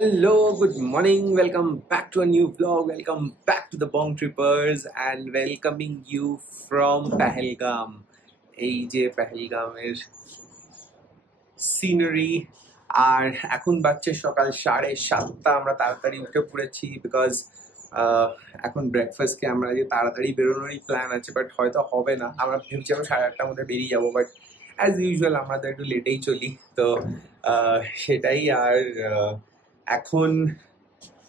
Hello, good morning. Welcome back to a new vlog. Welcome back to the Bong Trippers and welcoming you from Pahalgam. এই যে পেহেলগামের scenery আর এখন বাজছে সকাল 7:30। আমরা তাড়াতাড়ি উঠে পড়েছি বিকজ এখন ব্রেকফাস্টকে আমরা যে তাড়াতাড়ি বেরোনোরই প্ল্যান আছে, বাট হয়তো হবে না। আমরা ভেবেছিলাম 8:30টার মধ্যে বেরিয়ে যাবো, বাট অ্যাজ ইউজুয়াল আমরা তো একটু লেটেই চলি, তো সেটাই। আর এখন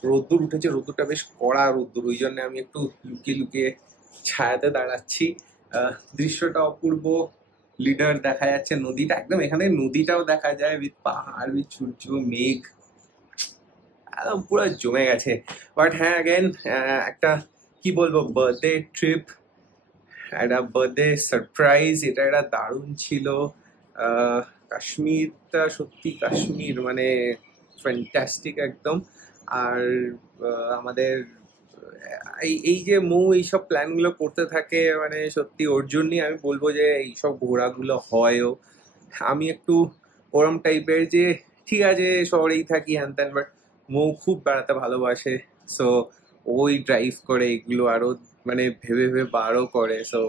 রোদ্দুর উঠেছে, রোদ্দুরটা বেশ কড়া রোদ্দুর, ওই জন্য আমি একটু লুকিয়ে লুকিয়ে ছায়াতে দাঁড়াচ্ছি। দৃশ্যটা অপূর্ব, লিডার দেখা যাচ্ছে, নদীটা একদম, এখানে নদীটাও দেখা যায় উইথ পাহাড়, উইথ সূর্য, মেঘ, একদম পুরো জমে গেছে। বাট হ্যাঁ, অ্যাগেন একটা কি বলবো, বার্থডে ট্রিপ, একটা বার্থডে সারপ্রাইজ, এটা একটা দারুণ ছিল। কাশ্মীরটা সত্যি, কাশ্মীর মানে ফ্যান্টাস্টিক একদম। আর আমাদের এই যে মৌ এইসব প্ল্যানগুলো করতে থাকে, মানে সত্যি ওর জন্যই আমি বলবো যে এইসব ঘোরাগুলো হয়ও। আমি একটু ওরম টাইপের যে ঠিক আছে শহরেই থাকি হ্যান ত্যান, বাট মৌ খুব বেড়াতে ভালোবাসে, সো ওই ড্রাইভ করে এগুলো আরো মানে ভেবে ভেবে বারও করে। সো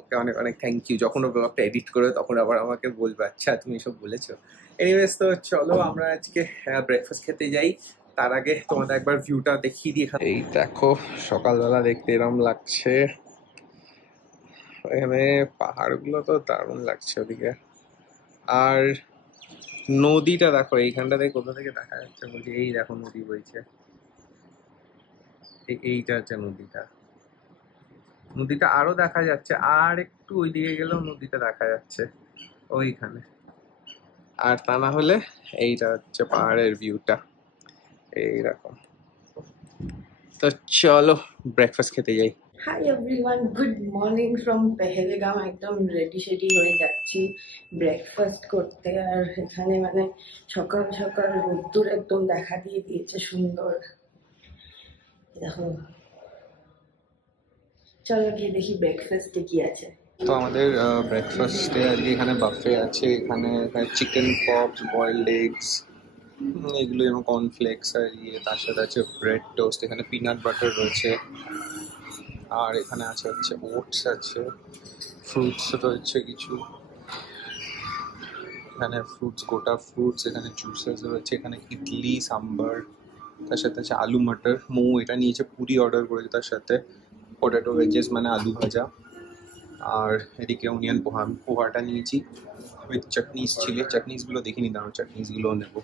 ওকে অনেক অনেক থ্যাংক ইউ। যখন ও ব্লগটা এডিট করে তখন আবার আমাকে বলবে আচ্ছা তুমি এসব বলেছো। এনিওয়েজ, তো চলো আমরা আজকে ব্রেকফাস্ট খেতে যাই। তার আগে তোমাদের একবার ভিউটা দেখিয়ে দিই। এই দেখো সকালবেলা দেখতে এরম লাগছে, এখানে পাহাড়গুলো তো দারুণ লাগছে ওদিকে। আর নদীটা দেখো এইখানটাতে কোথা থেকে দেখা যাচ্ছে বলছি, এই দেখো নদী বইছে, এইটা হচ্ছে নদীটা। নদীটা আরো দেখা যাচ্ছে, আর একটু ওইদিকে গেলেও নদীটা দেখা যাচ্ছে ওইখানে। আর তা না হলে এইটা হচ্ছে পাহাড়ের ভিউটা এইরকম। তো চলো ব্রেকফাস্ট খেতে যাই। Hi everyone, good morning from Pahalgam. একদম রেডি সেডি হয়ে যাচ্ছি ব্রেকফাস্ট করতে। আর এখানে মানে সকাল সকাল রোদ্দুর একদম দেখা দিয়ে দিয়েছে সুন্দর, দেখো। চলো গিয়ে দেখি ব্রেকফাস্টে কি আছে। তো আমাদের ব্রেকফাস্টে আজকে এখানে বাফে আছে, এখানে চিকেন পপস, বয়েলড এগস, এগুলো যেমন কর্নফ্লেক্স আর ইয়ে, তার সাথে আছে ব্রেড টোস্ট, এখানে পিনাট বাটার রয়েছে, আর এখানে আছে হচ্ছে ওটস আছে, ফ্রুটস রয়েছে কিছু, এখানে ফ্রুটস, গোটা ফ্রুটস, এখানে জুসেস রয়েছে, এখানে ইডলি সাম্বার, তার সাথে আছে আলু মটর। মৌ এটা নিয়েছে, পুরি অর্ডার করেছে, তার সাথে পটেটো ভেজেস মানে আলু ভাজা, আর এদিকে অনিয়ন পোহা। আমি পোহাটা নিয়েছি উইথ চাটনিস ছিল, চাটনিসগুলো দেখিনি, দাঁড়ো চাটনিসগুলোও নেবো।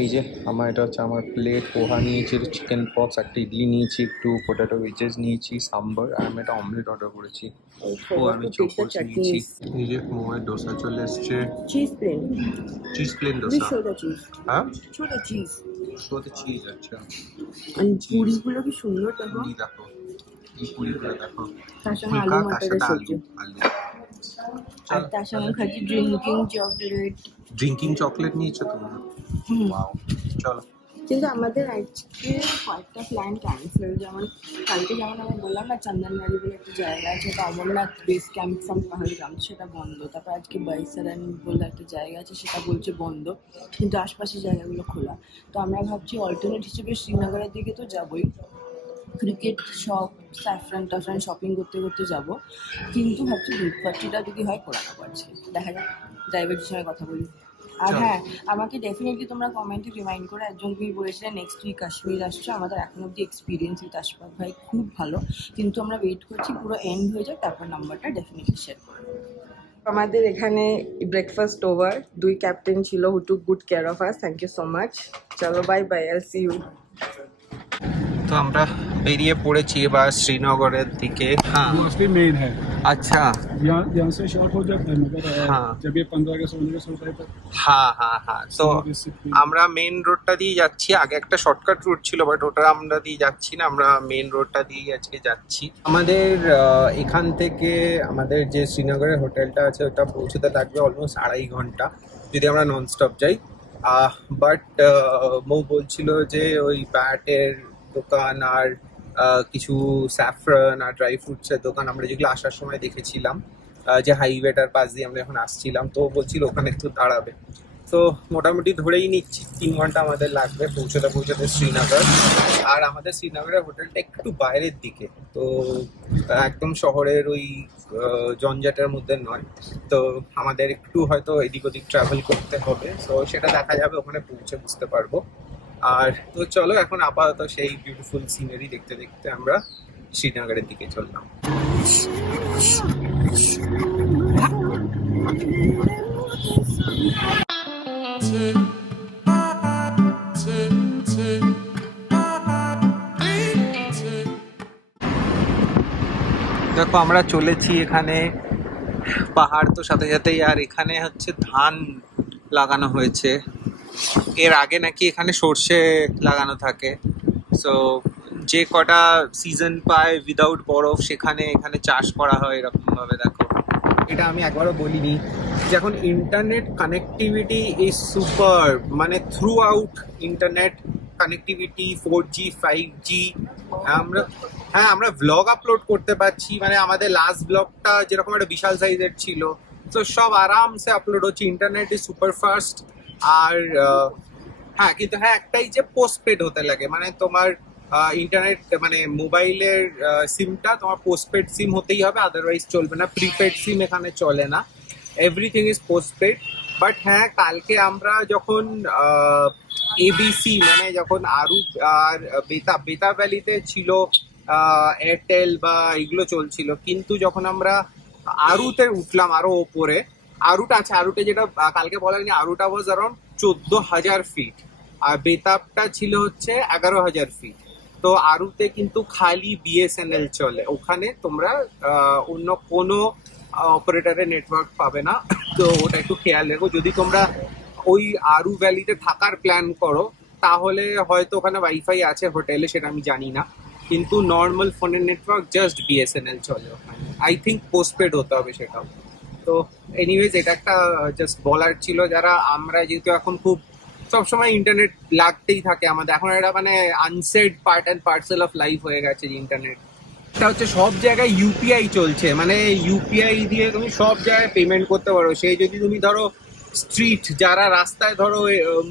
এই যে আমার এটা হচ্ছে আমার প্লেট, পোহা নিয়েছি, চিকেন পপস, একটা ইডলি নিয়েছি, একটু পটেটো ভেজেস নিয়েছি, সাম্বার, আর আমি একটা অমলেট অর্ডার করেছি। ও আমি চকোস নিয়েছি। এই যে মোয়ের ডোসা চলে এসছে, cheese plain, cheese plain dosa. Cheese, হ্যাঁ ছোট চিজ। ওতে চিজ, আচ্ছা। আর পুরিগুলো কি সুন্দর, দেখো। পুরি দেখো, এই পুরিগুলো দেখো, তার সঙ্গে আলু মটরের সবজি, আর তার সঙ্গে খাচ্ছি ড্রিঙ্কিং চকলেট। ড্রিঙ্কিং চকলেট নিয়েছো তোমরা? ওয়াও, চলো। কিন্তু আমাদের আজকে কয়েকটা প্ল্যান ক্যান্সেল, যেমন কালকে যেমন আমি বললাম না চন্দনবাড়ি বলে একটা জায়গা আছে, এটা অমরনাথ বেস ক্যাম্প ফ্রম পাহাড়গ্রাম, সেটা বন্ধ। তারপর আজকে বাইসারান বলে একটা জায়গা আছে, সেটা বলছে বন্ধ, কিন্তু আশপাশের জায়গাগুলো খোলা। তো আমরা ভাবছি অল্টারনেট হিসেবে শ্রীনগরের দিকে তো যাবোই, ক্রিকেট শপ, স্যাফরান টাফরান শপিং করতে করতে যাব, কিন্তু ভাবছি দুধপাত্রিটা যদি হয় করানো পারছি, দেখা যাক, ড্রাইভারের সঙ্গে কথা বলি। আর হ্যাঁ, আমাকে ডেফিনেটলি তোমরা কমেন্টে রিমাইন্ড করে, একজন তুমি বলেছিলে নেক্সট উইক কাশ্মীর আসছো, আমাদের এখন অব্দি এক্সপিরিয়েন্স উইথ আশফাক ভাই খুব ভালো, কিন্তু আমরা ওয়েট করছি পুরো এন্ড হয়ে যাক, তারপর নাম্বারটা ডেফিনেটলি শেয়ার করো। আমাদের এখানে ব্রেকফাস্ট ওভার, 2 ক্যাপ্টেন ছিল who took good care of us, thank you so much. চলো bye bye, I see you. তো আমরা বেরিয়ে পড়েছি এবার শ্রীনগরের দিকে। হ্যাঁ वो असली मेन है। अच्छा, यहाँ से शॉर्ट हो जाता है, मगर हाँ। जब ये 15 अगस्त 16 अगस्त होता है तो হ্যাঁ হ্যাঁ হ্যাঁ, তো আমরা মেন রোডটা দিয়ে যাচ্ছি। আগে একটা শর্টকাট রুট ছিল, বাট ওটা আমরা দিয়ে যাচ্ছি না, আমরা মেন রোডটা দিয়ে আজকে যাচ্ছি। আমাদের এখান থেকে আমাদের যে শ্রীনগরের হোটেলটা আছে ওটা পৌঁছতে লাগবে অলমোস্ট 2.5 ঘন্টা যদি আমরা নন স্টপ যাই। বাট মৌ বলছিল যে ওই ব্যাটের দোকান আর কিছু স্যাফরন আর ড্রাই ফ্রুটসের দোকান আমরা যেগুলো আসার সময় দেখেছিলাম, যে হাইওয়েটার পাশ দিয়ে আমরা এখন আসছিলাম, তো বলছিল ওখানে একটু দাঁড়াবে। তো মোটামুটি ধরেই নিচ্ছি 3 ঘন্টা আমাদের লাগবে পৌঁছতে শ্রীনগর। আর আমাদের শ্রীনগরের হোটেলটা একটু বাইরের দিকে, তো একদম শহরের ওই জঞ্জাটের মধ্যে নয়। তো আমাদের একটু হয়তো এদিক ওদিক ট্রাভেল করতে হবে, তো সেটা দেখা যাবে ওখানে পৌঁছে বুঝতে পারবো। আর তো চলো এখন আপাতত সেই বিউটিফুল সিনারি দেখতে দেখতে আমরা শ্রীনগরের দিকে চললাম। দেখো আমরা চলেছি এখানে, পাহাড় তো সাথে সাথেই, আর এখানে হচ্ছে ধান লাগানো হয়েছে। এর আগে নাকি এখানে সর্ষে লাগানো থাকে, সো যে কটা সিজন পায় উইদাউট বরফ সেখানে এখানে চাষ করা হয় এরকম ভাবে। দেখো এটা আমি একবারও বলিনি, যখন ইন্টারনেট কানেক্টিভিটি ইজ সুপার, মানে through out internet connectivity 4G 5G। আমরা ভ্লগ আপলোড করতে পারছি, মানে আমাদের লাস্ট ব্লগটা যেরকম একটা বিশাল সাইজের ছিল, তো সব আরামসে আপলোড হচ্ছে। Internet is super fast. আর কিন্তু একটাই যে পোস্টপেড হতে লাগে, মানে তোমার ইন্টারনেট মানে মোবাইলের সিমটা তোমার পোস্টপেড সিম হতেই হবে, আদারওয়াইজ চলবে না। প্রিপেড সিম এখানে চলে না, এভরিথিং ইজ পোস্টপেড। বাট কালকে আমরা যখন এবিসি মানে যখন আরু আর বেতা ভ্যালিতে ছিল এয়ারটেল বা এগুলো চলছিল, কিন্তু যখন আমরা আরুতে উঠলাম আরো ওপরে, আরুটে যেটা কালকে বলা হয়নি, আরুটা ওয়াজ অ্যারাউন্ড 14,000 ফিট আর বেতাবটা ছিল হচ্ছে 11,000 ফিট। তো আরুতে কিন্তু খালি বিএসএনএল চলে, ওখানে তোমরা অন্য কোনো অপারেটরের নেটওয়ার্ক পাবে না। তো ওটা একটু খেয়াল রেখো। যদি তোমরা ওই আরু ভ্যালিতে থাকার প্ল্যান করো তাহলে হয়তো ওখানে ওয়াইফাই আছে হোটেলে, সেটা আমি জানি না, কিন্তু নর্মাল ফোনের নেটওয়ার্ক জাস্ট বিএসএনএল চলে ওখানে। আই থিঙ্ক পোস্টপেড হতে হবে সেটাও। তো এনিওয়েজ এটা একটা জাস্ট বলার ছিল, যারা আমরা যেহেতু এখন খুব সবসময় ইন্টারনেট লাগতেই থাকে আমাদের, এখন এটা মানে unsaid part and parcel of life হয়ে গেছে যে ইন্টারনেট। এটা হচ্ছে সব জায়গায় ইউপিআই চলছে, মানে ইউপিআই দিয়ে তুমি সব জায়গায় পেমেন্ট করতে পারো। সেই যদি তুমি ধরো স্ট্রিট, যারা রাস্তায় ধরো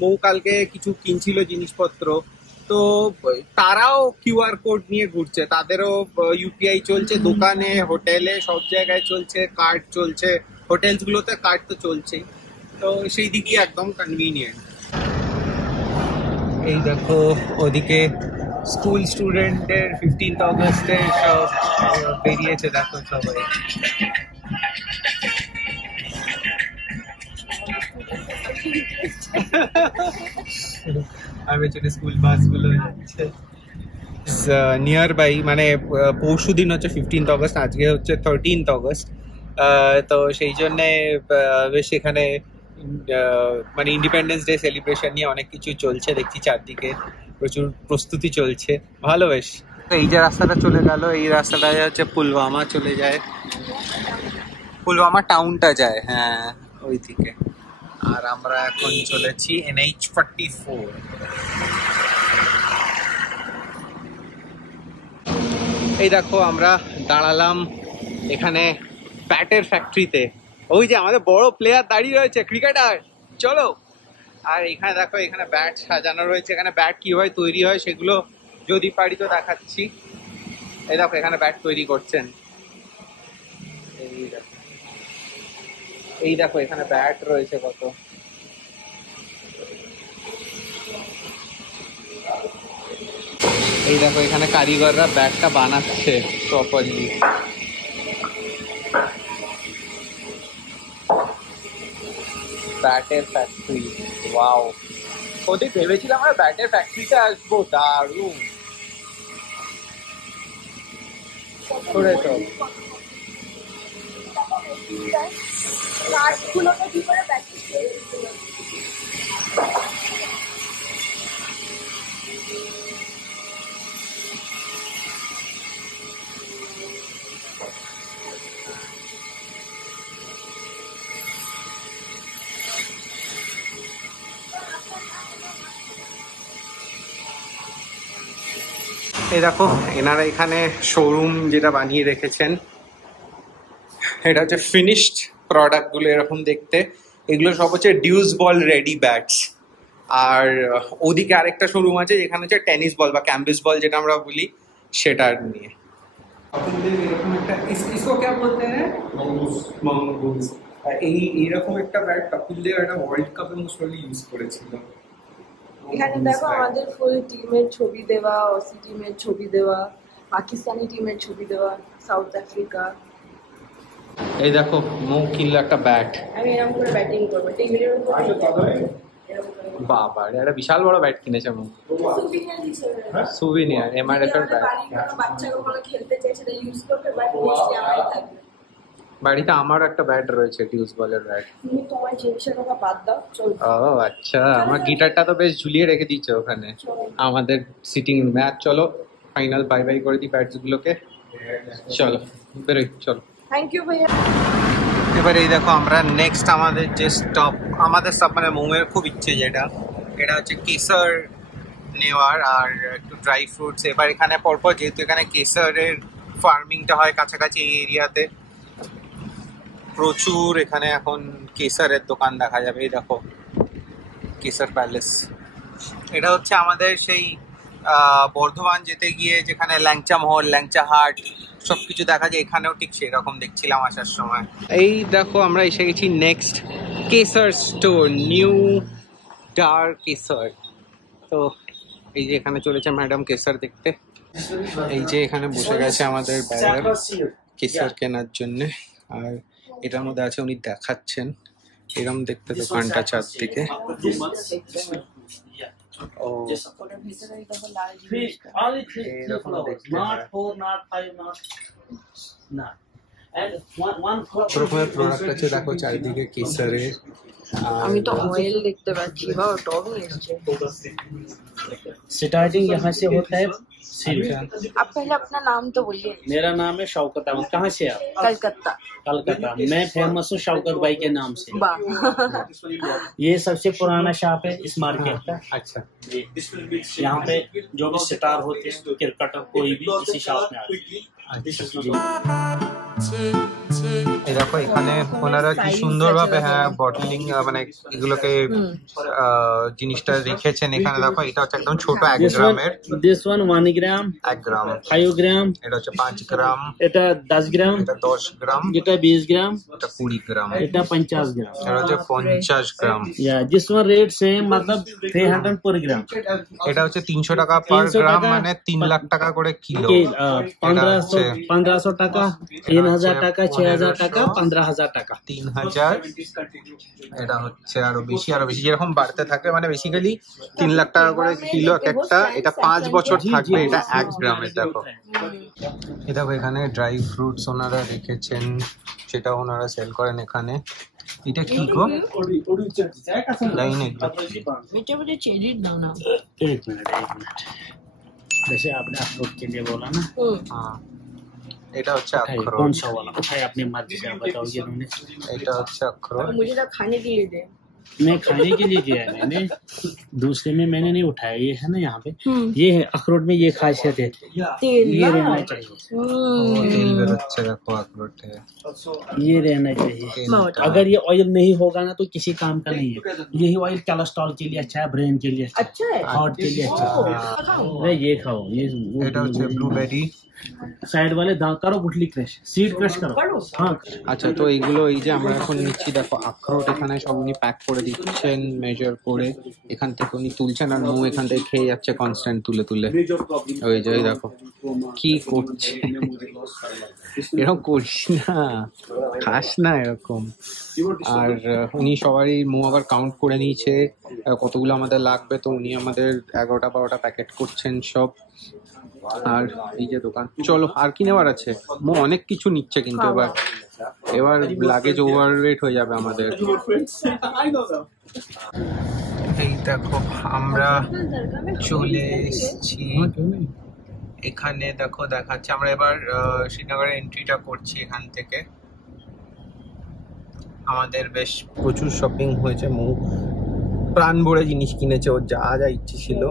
মৌ কালকে কিছু কিনছিল জিনিসপত্র, তো তারাও কিউআর কোড নিয়ে ঘুরছে, তাদেরও ইউপিআই চলছে, দোকানে হোটেলে সব জায়গায় চলছে, কার্ড চলছে, হোটেলস গুলোতে কার্ড তো চলছেই। তো সেই দিকই একদম কনভিনিয়েন্ট। এই দেখো ওদিকে স্কুল স্টুডেন্টদের 15th অগস্টে সব বেরিয়েছে, দেখো সবাই। আর পেছনে স্কুল বাসগুলো যাচ্ছে নিয়ার বাই। মানে পরশু দিন হচ্ছে 15th অগস্ট, আজকে হচ্ছে 13th অগস্ট। তো সেই জন্যে বেশ এখানে মানে ইন্ডিপেন্ডেন্স ডে সেলিব্রেশন নিয়ে অনেক কিছু চলছে, দেখছি চারদিকে প্রচুর প্রস্তুতি চলছে, ভালো বেশ। এই যে রাস্তাটা চলে গেল, এই রাস্তাটা হচ্ছে পুলওয়ামা চলে যায়, পুলওয়ামা টাউনটা যায়, হ্যাঁ ওই দিকে। আর আমরা এখন চলেছি NH44। এই দেখো আমরা দাঁড়ালাম এখানে ব্যাটের ফ্যাক্টরিতে, ওই যে আমাদের বড় প্লেয়ার দাঁড়িয়ে রয়েছে, ক্রিকেটার, চলো। আর এখানে দেখো এখানে ব্যাট সাজানো রয়েছে, এখানে ব্যাট কিভাবে তৈরি হয় সেগুলো যদি পারি তো দেখাচ্ছি। এই দেখো এখানে ব্যাট তৈরি করছেন, এই দেখো এখানে ব্যাট রয়েছে কত। এই দেখো এখানে কারিগররা ব্যাটটা বানাচ্ছে প্রপারলি। ব্যাটের ফ্যাক্টরি, ওয়াও। ওদের ভেবেছিলাম আমরা ব্যাটের ফ্যাক্টরিতে আসবো, দারুণ করে তো। এই দেখো এনারা এখানে শোরুম যেটা বানিয়ে রেখেছেন, এটা হচ্ছে ফিনিশড প্রোডাক্ট গুলো এরকম দেখতে। এগুলো সব হচ্ছে ডিউস বল রেডি ব্যাটস। আর ওদিকে আরেকটা শোরুম আছে যেখানে হচ্ছে টেনিস বল বা ক্যাম্বিস বল যেটা আমরা বলি সেটার নিয়ে। এরকম একটা इसको क्या बोलते हैं मंगूस। এইরকম একটা ব্যাট কপিল দেব একটা ওয়ার্ল্ড কাপে মোস্টলি ইউজ করেছিল। এখানে দেখো আমাদের ফুল টিমের ছবি দেওয়া, অসি টিমের ছবি দেওয়া, পাকিস্তানি টিমের ছবি দেওয়া, সাউথ আফ্রিকা। এই দেখো মৌ কিনলো একটা ব্যাট। আমি এরকম করে ব্যাটিং করবো টেবিলের উপর বাবা একটা বিশাল বড় ব্যাট কিনেছে মৌ। সুভিনিয়ার এমআরএফ এর ব্যাট। বাচ্চাগুলো খেলতে চাই সেটা ইউজ করতে ব্যাট নিয়ে আমারই থাকবে। বাড়িতে আমার একটা ব্যাট রয়েছে ডিউস বলের ব্যাট। তুমি তোমার জিনিসের কথা বাদ দাও, চল। ও আচ্ছা, আমার গিটারটা তো বেশ ঝুলিয়ে রেখে দিচ্ছে ওখানে আমাদের সিটিং রুমে। আর চলো ফাইনাল বাই বাই করে দিই ব্যাটস গুলোকে। চলো বেরোই, চলো। থ্যাংক ইউ ভাইয়া। এবারে এই দেখো আমরা নেক্সট আমাদের যে স্টপ, আমাদের স্টপ মানে মৌয়ের খুব ইচ্ছে যেটা, এটা হচ্ছে কেসার নেওয়ার আর একটু ড্রাই ফ্রুটস। এবার এখানে পরপর যেহেতু এখানে কেসারের ফার্মিংটা হয় কাছাকাছি এই এরিয়াতে, প্রচুর এখানে এখন কেসারের দোকান দেখা যাবে। এই দেখো কেসার প্যালেস। এটা হচ্ছে আমাদের সেই বর্ধমান যেতে গিয়ে যেখানে ল্যাংচা মহল, ল্যাংচা হাট সবকিছু দেখা যায়, এখানেও ঠিক সেরকম দেখছিলাম আসার সময়। এই দেখো আমরা এসে গেছি next Kesar store, new dark Kesar. তো এই যে এখানে চলেছে ম্যাডাম কেসার দেখতে। এই যে এখানে বসে গেছে আমাদের বাইরে কেসার কেনার জন্য। আর এটার মধ্যে আছে উনি দেখাচ্ছেন এরকম দেখতে দোকানটা চারদিকে। ও প্রোডাক্ট আছে দেখো চারিদিকে কেসারের। আমি তো অয়েল দেখতে পাচ্ছি, বা টপ নিয়ে এসছে। स्टार्टिंग यहाँ से होता है सिर्फ। आप पहले अपना नाम तो बोलिए। मेरा नाम है शौकत अहमद। कहाँ से आप? कलकत्ता। कलकत्ता। मैं फेमस हूँ शौकत भाई के नाम से। वाह। ये सबसे पुराना शॉप है इस मार्केट का। अच्छा, यहाँ पे जो भी स्टार होते हैं क्रिकेटर कोई भी इसी शॉप में आते हैं। এই দেখো এখানে ওনারা কি সুন্দরভাবে হ্যাঁ বটলিং মানে এগুলোকে জিনিসটা রেখেছেন এখানে। দেখো এটা হচ্ছে একদম ছোট 1 গ্রামের। दिस वन 1 ग्राम, 1 গ্রাম, 5 ग्राम, এটা হচ্ছে 5 গ্রাম, এটা 10 ग्राम, এটা 10 গ্রাম, এটা 20 ग्राम, এটা 20 গ্রাম, এটা 50 ग्राम। এটা হচ্ছে 50 গ্রাম। या जिस वन रेट सेम मतलब 300 पर ग्राम। এটা হচ্ছে 300 টাকা পার 300 গ্রাম, টাকা, মানে 3 লাখ টাকা করে কিলো। 1500 টাকা, 3000 টাকা, 6000 টাকা, 15000 টাকা, 3000। এটা হচ্ছে আরো বেশি যেরকম বাড়তে থাকে, মানে বেসিক্যালি 3 লাখ টাকা করে কিলো এক একটা। এটা 5 বছর থাকবে এটা 1 গ্রামের। দেখো এই দেখো এখানে ড্রাই ফ্রুটস ওনারা রেখেছেন, সেটা ওনারা সেল করেন এখানে। এটা কি গো? লাইন একদম এটা বলে চেরির দানা। एक मिनट जैसे आपने अखरोट के लिए बोला ना, হ্যাঁ এটা হচ্ছে उठाइए, अखरोट। कौन सा वाला उठाए अपनी मर्जी से आप बताओगे। उन्होंने এটা হচ্ছে अखरोट। मुझे तो खाने के लिए दे। मैं खाने के लिए दिया है मैंने, दूसरे में मैंने नहीं उठाया। ये है ना यहाँ पे, ये है अखरोट में ये खासियत है, तेल ये ना। रहना चाहिए, তেল বেরোচ্ছে দেখো अखरोटे। ये रहना चाहिए। তেলটা। अगर ये ऑयल नहीं होगा ना तो किसी काम का नहीं है। यही ऑयल कोलेस्ट्रॉल के लिए अच्छा है, ब्रेन के लिए अच्छा अच्छा है। है, हार्ट के लिए अच्छा है। अरे ये खाओ, ये এটা হচ্ছে ব্লুবেরি। साइड वाले दांत करो, गुठली क्रश, सीड क्रश करो। हाँ, আচ্ছা তো এইগুলো এই যে আমরা এখন নিচ্ছি দেখো আখরোট এখানে সব উনি প্যাক করে দিচ্ছেন মেজার করে। এখান থেকে উনি তুলছেন আর মৌ এখান থেকে খেয়ে যাচ্ছে কনস্ট্যান্ট তুলে তুলে। ওই যে দেখো কি করছে, এরকম করিস না, খাস না এরকম। আর উনি সবারই মৌ আবার কাউন্ট করে নিয়েছে কতগুলো আমাদের লাগবে, তো উনি আমাদের 11টা-12টা প্যাকেট করছেন সব। আর এই যে দোকান, চলো আর কি নেওয়ার আছে? মো অনেক কিছু নিচ্ছে কিন্তু এবার লাগেজ ওভার রেট হয়ে যাবে আমাদের। এই দেখো আমরা চলে এসেছি এখানে। দেখো দেখাচ্ছে আমরা এবার শ্রীনগরের এন্ট্রিটা করছি এখান থেকে। আমাদের বেশ প্রচুর শপিং হয়েছে, মৌ প্রাণ ভরে জিনিস কিনেছে, ওর যা যা ইচ্ছে ছিল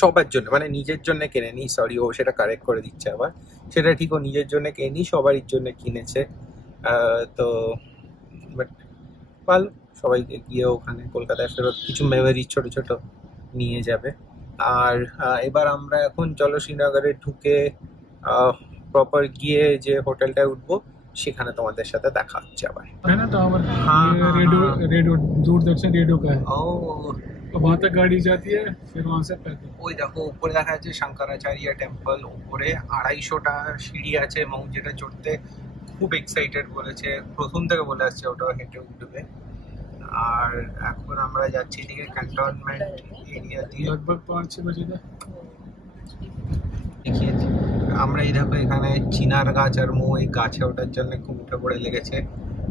সবার জন্য, মানে নিজের জন্য কেনেনি, সরি ও সেটা কারেক্ট করে দিচ্ছে আবার, সেটা ঠিক ও নিজের জন্য কেনেনি, সবারই জন্য কিনেছে। তো বাট ভালো, সবাইকে গিয়ে ওখানে কলকাতায় ফেরত কিছু মেমোরি ছোট ছোট নিয়ে যাবে। আর এবার আমরা এখন চলো শ্রীনগরে ঢুকে প্রপার গিয়ে যে হোটেলটায় উঠবো সেখানে তোমাদের সাথে দেখা হচ্ছে আবার। है ना टावर, हाँ, ये हाँ, रेडियो हाँ। रेडियो दूरदर्शन रेडियो का है। ও तो वहाँ तक गाड़ी जाती है, फिर वहाँ से पैदल। ওই দেখো উপরে দেখা যাচ্ছে শঙ্করাচার্য টেম্পল, উপরে 250টা সিঁড়ি আছে এবং যেটা চড়তে খুব এক্সাইটেড বলেছে, প্রথম থেকে বলে আসছে ওটা হেঁটে উঠবে। আর এখন আমরা যাচ্ছি এদিকে ক্যান্টনমেন্ট এরিয়া দিয়ে। लगभग 5-6 बजे तक। দেখিয়েছি আমরা, এই দেখো এখানে চিনার গাছ আর এই গাছে ওঠার জন্য খুব উঠে পড়ে লেগেছে,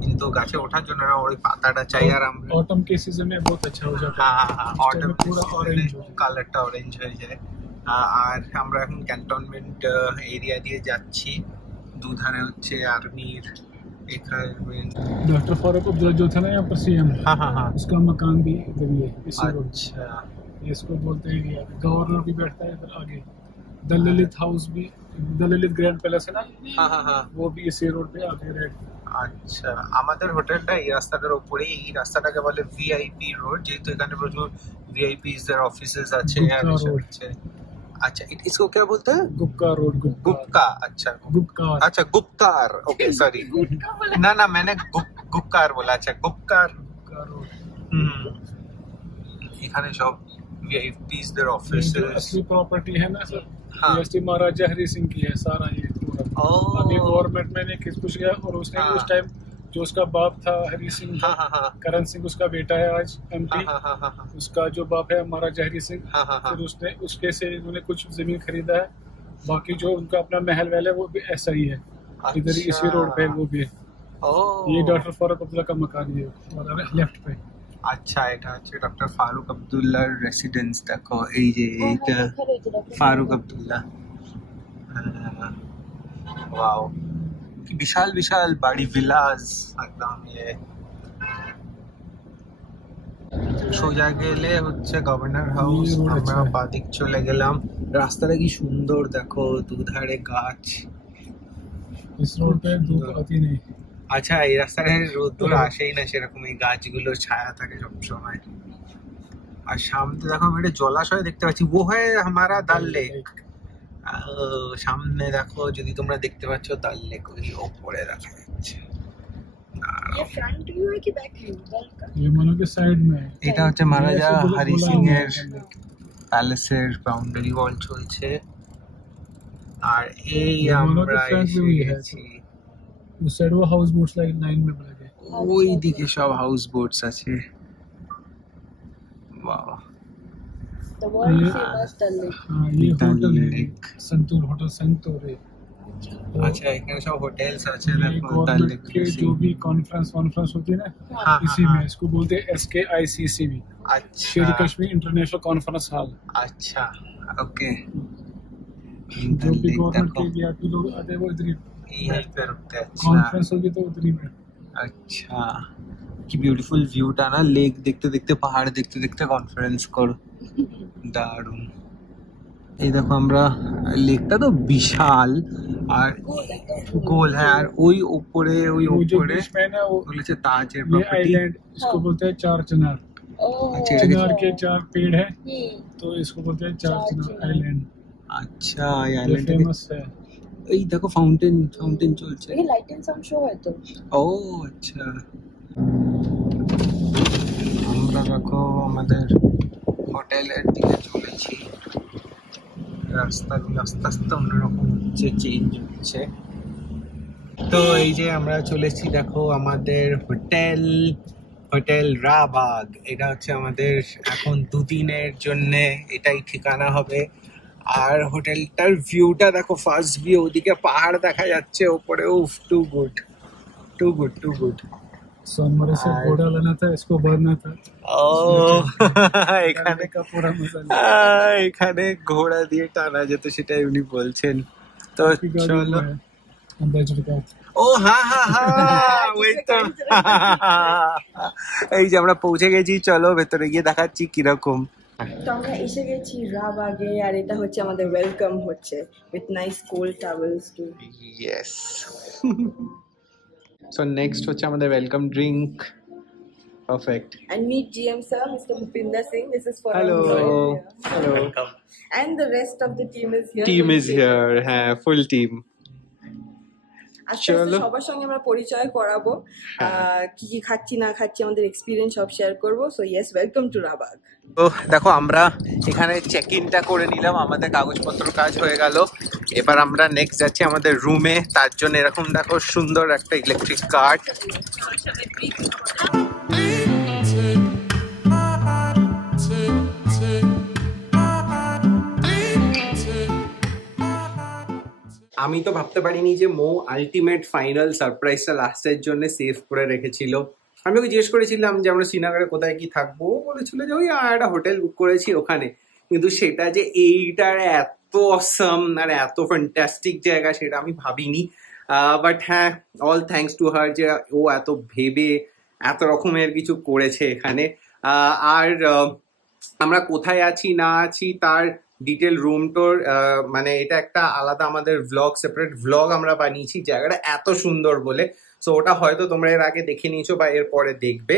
কিন্তু গাছে ওঠার জন্য না ওই পাতাটা চাই। আর আমরা ऑटम के सीजन में बहुत अच्छा हो जाता है। অটোম পুরো orange হয়ে যায়। কালারটা অরেঞ্জ হয়ে যায়। আর আমরা এখন ক্যান্টনমেন্ট এরিয়া দিয়ে যাচ্ছি, দুধারে হচ্ছে আর্মির এখানে। डॉक्टर फारूक अब्दुल्ला जो था ना यहाँ पर सीएम, हाँ हाँ हाँ, उसका मकान भी इधर ही है, इसी रोड। अच्छा इसको बोलते हैं गवर्नर भी बैठता है इधर आगे। द ललित हाउस भी, द ललित ग्रैंड पैलेस है ना, हाँ हाँ हाँ, वो भी इसी रोड पे आगे रेड। আচ্ছা আমাদের হোটেলটা এই রাস্তাটার উপরে, এই রাস্তাটাকে বলে ভিআইপি রোড, যেহেতু এখানে প্রচুর ভিআইপিস দের অফিসেস আছে আর गुप्ता এসব रोड। আছে। अच्छा इसको क्या बोलते हैं? गुप्का रोड, गुप्का, अच्छा गुप्कार। अच्छा गुप्कार, ओके सॉरी ना ना मैंने गुप्कार बोला, अच्छा गुप्कार। गुप्का रोड। এখানে সব ভিআইপিস দের ये অফিসেস। जो असली प्रॉपर्टी है ना सर, हाँ। ये असली महाराजा हरि सिंह की है सारा ये पूरा। अभी गवर्नमेंट में ने किस कुछ गया, और उसने हाँ। उस टाइम जो उसका बाप था हरि सिंह, हाँ हाँ हाँ करण सिंह उसका बेटा है आज एमपी, हाँ हाँ हाँ हाँ उसका जो बाप है महाराजा हरि सिंह, हाँ हाँ हाँ। फिर उसने उसके से उन्होंने कुछ जमीन खरीदा है। बाकी जो उनका अपना महल वहल है वो भी ऐसा ही है, इधर ही इसी रोड पे वो भी है। ये डॉक्टर फारूक अब्दुल्ला का मकान है और लेफ्ट पे। আচ্ছা এটা হচ্ছে ডক্টর ফারুক আব্দুল্লাহর রেসিডেন্স। দেখো এই যে এইটা ফারুক আব্দুল্লাহ। ওয়াও কি বিশাল বিশাল বাড়ি, ভিলাস একদম। ইয়ে সোজা গেলে হচ্ছে গভর্নর হাউস, আমরা বাদিক চলে গেলাম। রাস্তাটা কি সুন্দর দেখো, দুধারে গাছ। इस रोड पे धूप आती नहीं। আচ্ছা এই রাস্তায় রোদ্দুর আসেই না সেরকম, এই গাছগুলোর ছায়া থাকে সবসময়। আর সামনে দেখো আমি একটা জলাশয় দেখতে পাচ্ছি, ও হয় হামারা দাল লেক। সামনে দেখো যদি তোমরা দেখতে পাচ্ছ দাল লেক, ওই ওপরে দেখা যাচ্ছে। ये फ्रंट व्यू है कि बैक व्यू का? ये मानो के साइड में है। এটা হচ্ছে মহারাজা ऐसे बोला- হরি बोला সিং नहीं এর है। প্যালেসের বাউন্ডারি ওয়াল চলছে। আর এই ये मानो আমরা के फ्रंट এসে व्यू ही है। গেছি, उस साइड वो हाउस बोट्स लाइन लाइन में लगे। ওই দিকে সব হাউস বোটস আছে। বাহ The world ये- famous Dal Lake. हाँ ये डल होटल है, लेक। संतूर होटल संतूर है। আচ্ছা এখানে সব হোটেলস আছে ये দেখো দাল লেক। गवर्नमेंट के जो भी कॉन्फ्रेंस होती है ना, हाँ, इसी हाँ, में इसको बोलते हैं SKICC भी, अच्छा शेर कश्मीर इंटरनेशनल कॉन्फ्रेंस हॉल। अच्छा ओके। जो भी गवर्नमेंट के वीआईपी लोग आते हैं वो इधर ही यहीं पे रुकते हैं। अच्छा कॉन्फ्रेंस होगी तो उधर ही में। अच्छा কি বিউটিফুল ভিউটা না, লেক দেখতে দেখতে পাহাড় দেখতে দেখতে কনফারেন্স করো, দারুণ। এই দেখো আমরা, লেকটা তো বিশাল আর গোল, হ্যাঁ। আর ওই উপরে ওই वो जो উপরে बीच में है ना वो ওগুলো হচ্ছে তাজের ये প্রপার্টি। आइलैंड इसको बोलते हैं चार चिनार। Oh. अच्छा, এটা चिनार के 4 पेड़ है Hmm. तो इसको बोलते हैं चार चार चिनार चिनार। आइलैंड। আচ্ছা এই ये আইল্যান্ডটা फेमस है। এই দেখো ফাউন্টেন ফাউন্টেন চলছে। ये लाइट एंड साउंड शो है तो ও আচ্ছা আমরা দেখো আমাদের হোটেলের দিকে চলেছি, রাস্তাগুলো আস্তে আস্তে অন্যরকম হচ্ছে, চেঞ্জ হচ্ছে। তো এই যে আমরা চলেছি দেখো আমাদের হোটেল, হোটেল রাবাগ। এটা হচ্ছে আমাদের এখন 2 দিনের জন্যে এটাই ঠিকানা হবে। আর হোটেলটার ভিউটা দেখো, ফার্স্ট ভিউ, ওদিকে পাহাড় দেখা যাচ্ছে ওপরে। উফ too good too good too good. Sonamarg से घोड़ा लाना था, इसको भरना था। ও এখানে का पूरा मजा এখানে ঘোড়া দিয়ে টানা যেত, সেটাই উনি বলছেন। তো চলো। ও হ্যাঁ হ্যাঁ হ্যাঁ ওই তো এই যে আমরা পৌঁছে গেছি, চলো ভেতরে গিয়ে দেখাচ্ছি কিরকম। তো আমরা এসে গেছি রাবাগে, আর এটা হচ্ছে আমাদের ওয়েলকাম হচ্ছে with nice cold towels too. Yes. So next হচ্ছে আমাদের welcome drink. Perfect. And meet GM sir, Mr. Bhupinder Singh. This is for Hello. Hello. And the rest of the team is here. Team is here. হ্যাঁ, full team. আস্তে আস্তে সবার সঙ্গে আমরা পরিচয় করাবো, কি কি খাচ্ছি না খাচ্ছি আমাদের এক্সপিরিয়েন্স সব শেয়ার করবো। সো ইয়েস, ওয়েলকাম টু রাবাগ। তো দেখো আমরা এখানে চেক ইনটা করে নিলাম, আমাদের কাগজপত্র কাজ হয়ে গেল। এবার আমরা নেক্সট যাচ্ছি আমাদের রুমে। তার জন্য এরকম দেখো সুন্দর একটা ইলেকট্রিক কার্ট। আমি তো ভাবতে পারিনি যে মো আলটিমেট ফাইনাল সারপ্রাইজটা লাস্টের জন্য সেভ করে রেখেছিল। আমি ওকে জিজ্ঞেস করেছিলাম যে আমরা শ্রীনগরে কোথায় কি থাকবো, বলেছিল যে ওই একটা হোটেল বুক করেছি ওখানে, কিন্তু সেটা যে এইটার এত অসাম আর এত ফ্যান্টাস্টিক জায়গা সেটা আমি ভাবিনি। বাট হ্যাঁ, অল থ্যাঙ্কস টু হার যে ও এত ভেবে এত রকমের কিছু করেছে এখানে। আর আমরা কোথায় আছি না আছি তার ডিটেল রুম টোর, মানে এটা একটা আলাদা আমাদের ভ্লগ, সেপারেট ভ্লগ আমরা বানিয়েছি জায়গাটা এত সুন্দর বলে। সো ওটা হয়তো তোমরা এর আগে দেখে নিয়েছো বা এর পরে দেখবে।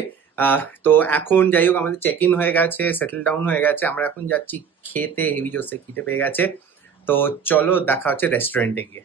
তো এখন যাই হোক আমাদের চেক ইন হয়ে গেছে, সেটেল ডাউন হয়ে গেছে, আমরা এখন যাচ্ছি খেতে, হেভি জোসে খিদে পেয়ে গেছে। তো চলো দেখা হচ্ছে রেস্টুরেন্টে গিয়ে।